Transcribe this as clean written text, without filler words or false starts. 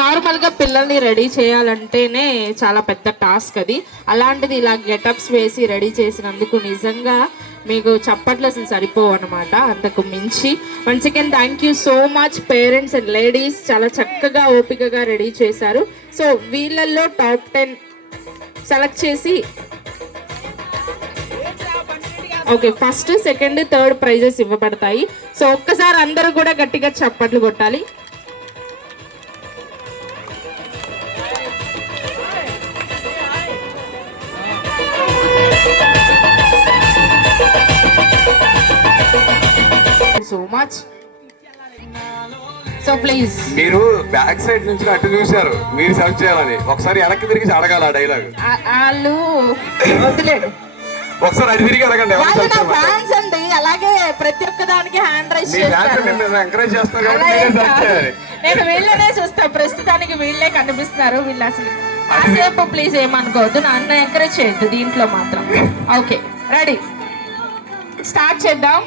నార్మల్గా పిల్లల్ని రెడీ చేయాలంటేనే చాలా పెద్ద టాస్క్ అది. అలాంటిది ఇలా గెటప్స్ వేసి రెడీ చేసినందుకు నిజంగా మీకు చప్పట్లు అసలు సరిపోవు అనమాట, అంతకు మించి. Once again thank you so much parents and ladies, చాలా చక్కగా ఓపికగా రెడీ చేశారు. సో వీళ్ళల్లో టాప్ 10 సెలెక్ట్ చేసి okay, first second third prices ఇవ్వబడతాయి. సో ఒక్కసారి అందరూ కూడా గట్టిగా చప్పట్లు కొట్టాలి. So much. సో ప్లీజ్, మీరు బ్యాక్ సైడ్ నుంచి అటు చూశారు, మీరు సెలెక్ట్ చేయాలని. ఒకసారి వెనక్కి తిరిగి అడగాలి ఆ డైలాగ్. వాళ్ళు వదిలేదు, ఒకసారి అటు తిరిగి అడగండి. ఫ్యాన్స్ అండి, అలాగే ప్రతి ఒక్క దానికి హ్యాండ్ రైజ్ ఎంకరేజ్ చేస్తారు. నేను వీళ్ళనే చూస్తా, ప్రస్తుతానికి వీళ్ళే కనిపిస్తున్నారు. వీళ్ళు అసలు కాసేపు ప్లీజ్ ఏమనుకోవద్దు, నన్ను ఎంకరేజ్ చేయొద్దు దీంట్లో మాత్రం. ఓకే, రెడీ, స్టార్ట్ చేద్దాం.